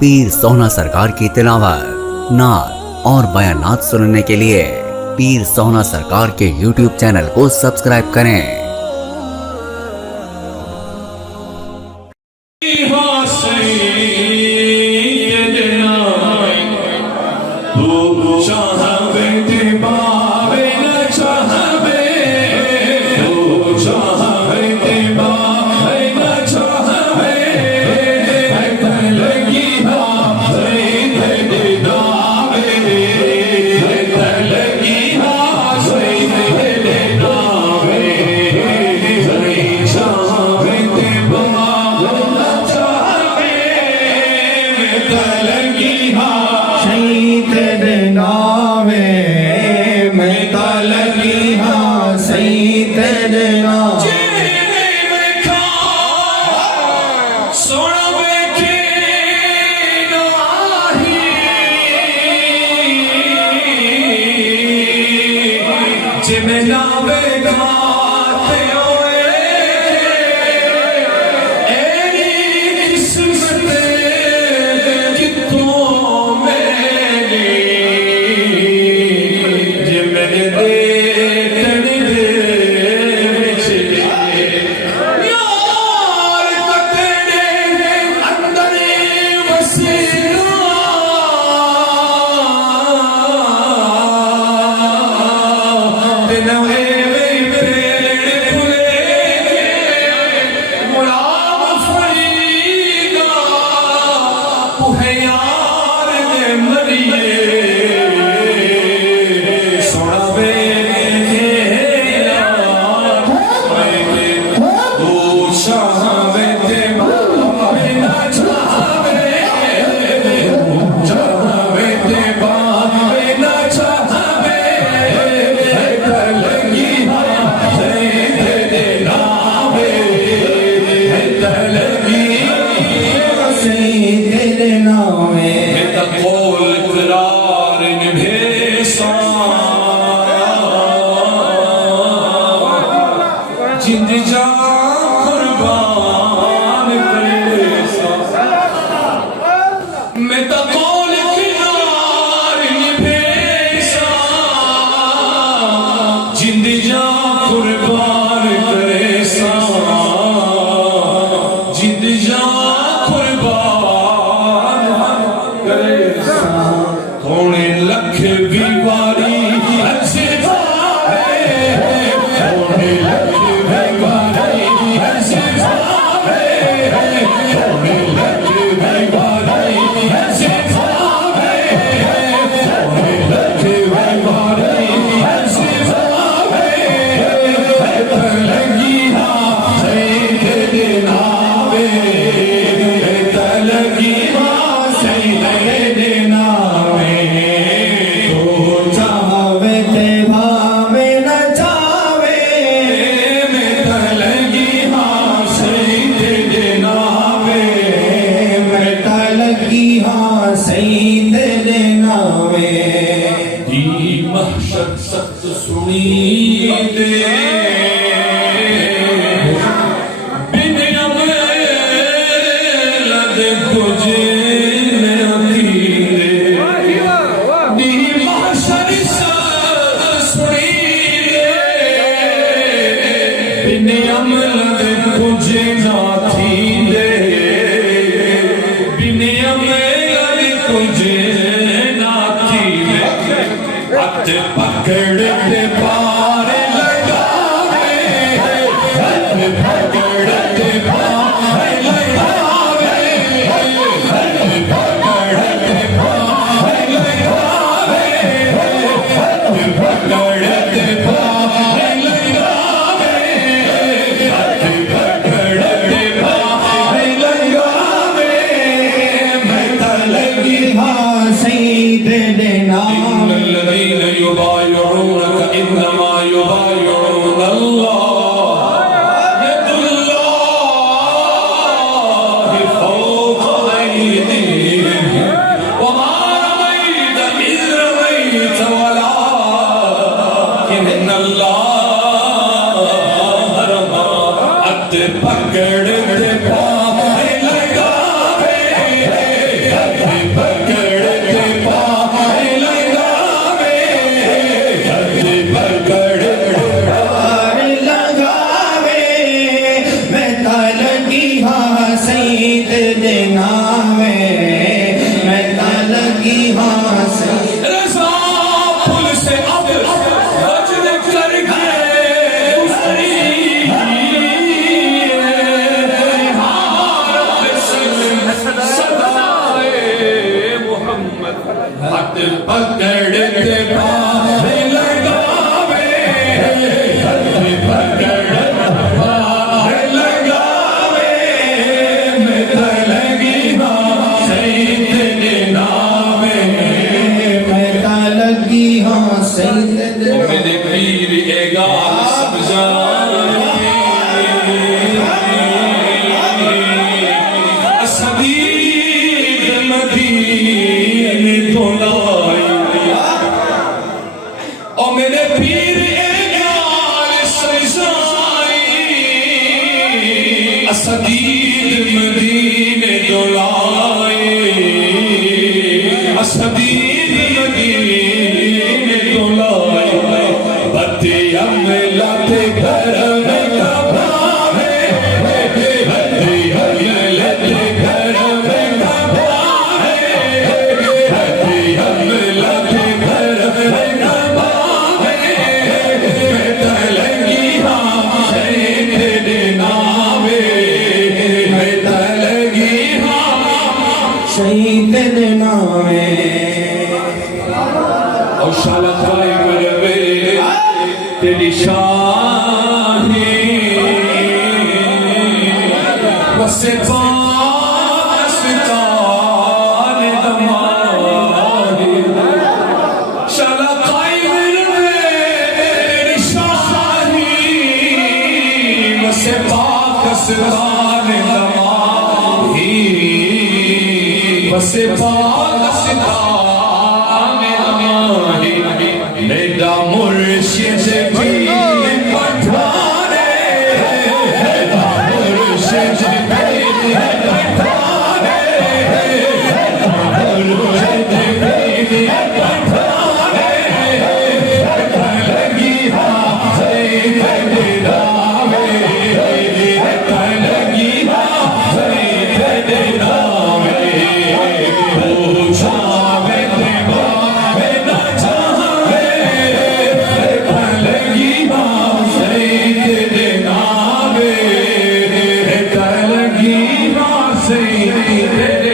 पीर सोना सरकार की तिलावत, नात और बयानात सुनने के लिए पीर सोना सरकार के YouTube चैनल को सब्सक्राइब करें। الذين يبايعونك إنما शहीद दे नामे मैं लगी हाँ रज़ा पुल से अब वजद करके गुज़री सदाए मोहम्मद हाथ पकड़ते बाह लगावे हाथ पकड़ बाह लगावे मैं लगी हाँ शहीद दे नामे मैं लगी हाँ शहीद दे मेरे पीर ए गाल समझाए असदीद मदीने तो लाए ओ मेरे पीर ए गाल समझाए असदीद मदीने तो लाए असदीद मदीने तो लाए बत्ती अमला ते घर में कबावे बत्ती अमला ते घर में कबावे बत्ती अमला ते घर में कबावे मैं लगी हाँ शहीद दे नावे मैं लगी हाँ शहीद दे नामे और शाला खाई मरवे तेरी शाही वसे पाकिस्तान दमाही शाला खाई मरवे तेरी शाही वसे पाकिस्तान दमाही वसे पाकिस्तान दमाही मेरा मुर्शिद भी पठाने मेरा मुर्शिद भी पठाने मुर्शिद भी पठाने लगी हाँ शहीद दे नामे लगी हाँ शहीद दे नामे पूछा मैं ते बावे ना चाहे लगी हाँ शहीद दे नामे लगी हाँ शहीद दे